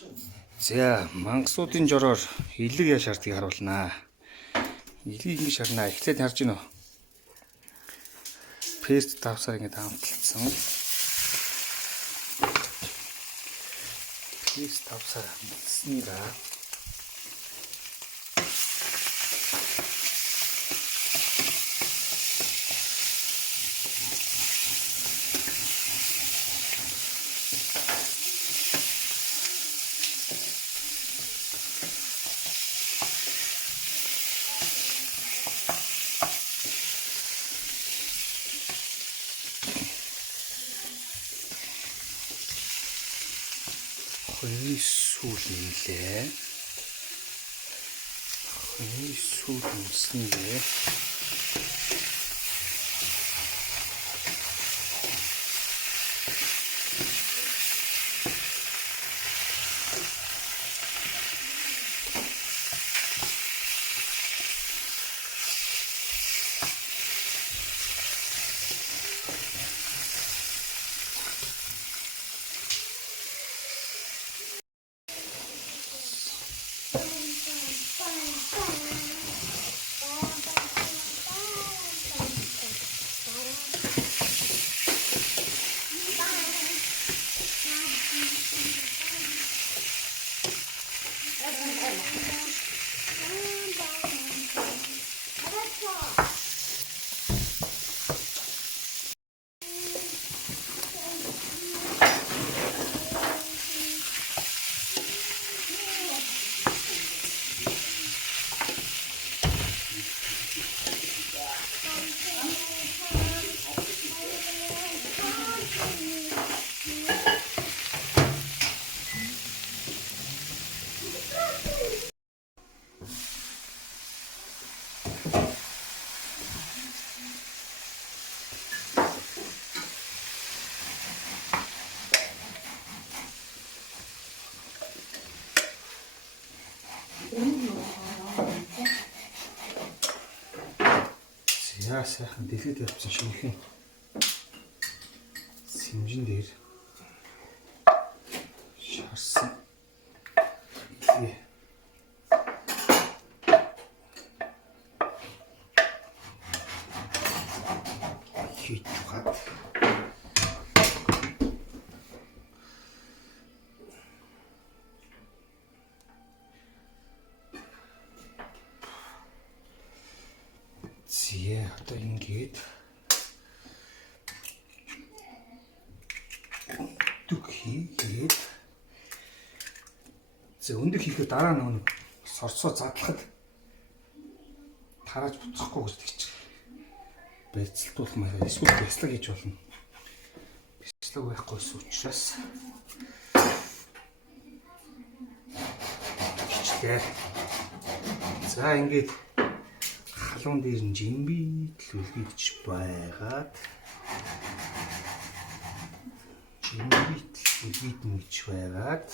За, мангасуудын жороор элэг яа шаардгийг харуулнаа. Элгийг ингэж харнаа. Эхлээд харж гинөө. Пест тавсаар ингэж хамталцсан. Пест тавсаар хамталснаа хонины сүүл нэлээ. Хонины сүүл нэлээ. Яа сайхан дэлгэд явсан шинэхэн сэмжинд дээр шарсан элэг хийж хаад зээ одоо ингээд өндөх хийгээд өндөр хийхэд дараа нь сорцоо задлахад тарааж буцахгүй гэж тэгчих. Бэлцэлтүүлэх маяг эсвэл бяцлаг хийж болно. Бяцлаг байхгүйс учраас хичтэй. За ингээд халуун дээр нь жимбит л өлгийдч байгаад жимбит л өлгийдэн гэж байгаад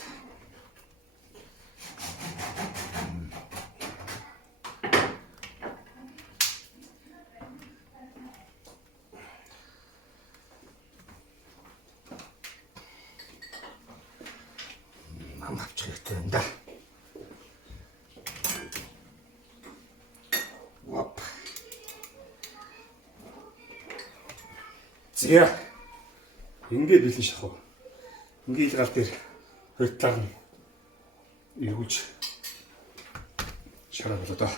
нам авчих хэрэгтэй байна да. За ингээд билэн шахав. Ингээд гал дээр хоёр талаар нь эргүүлж шараа болоо доо.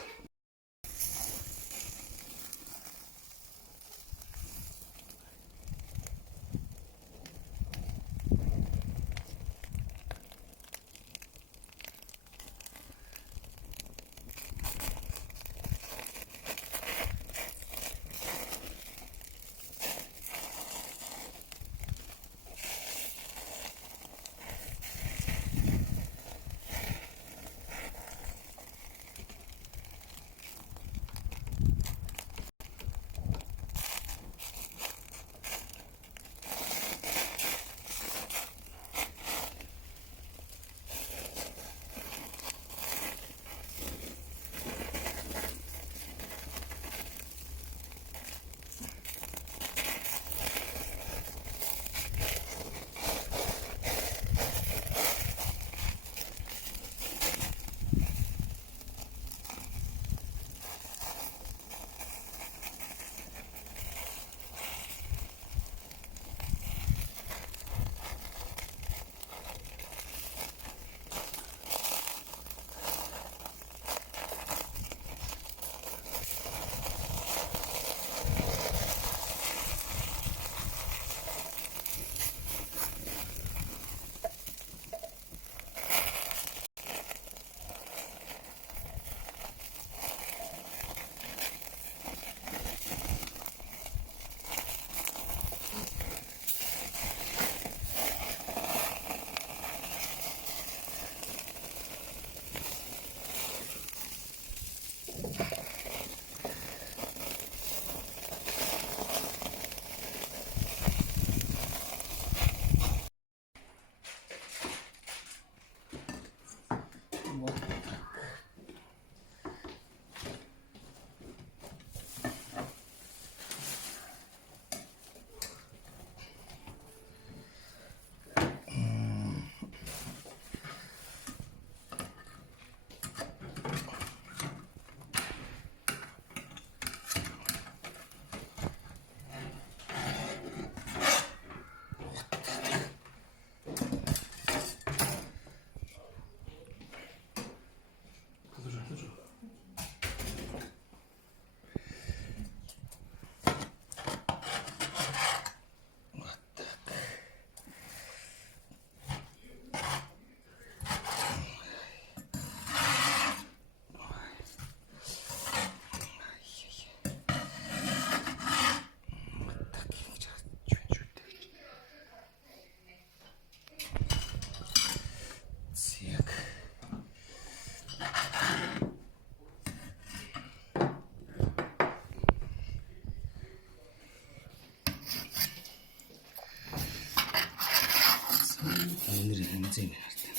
Нэр хэмзээ нэ хартай.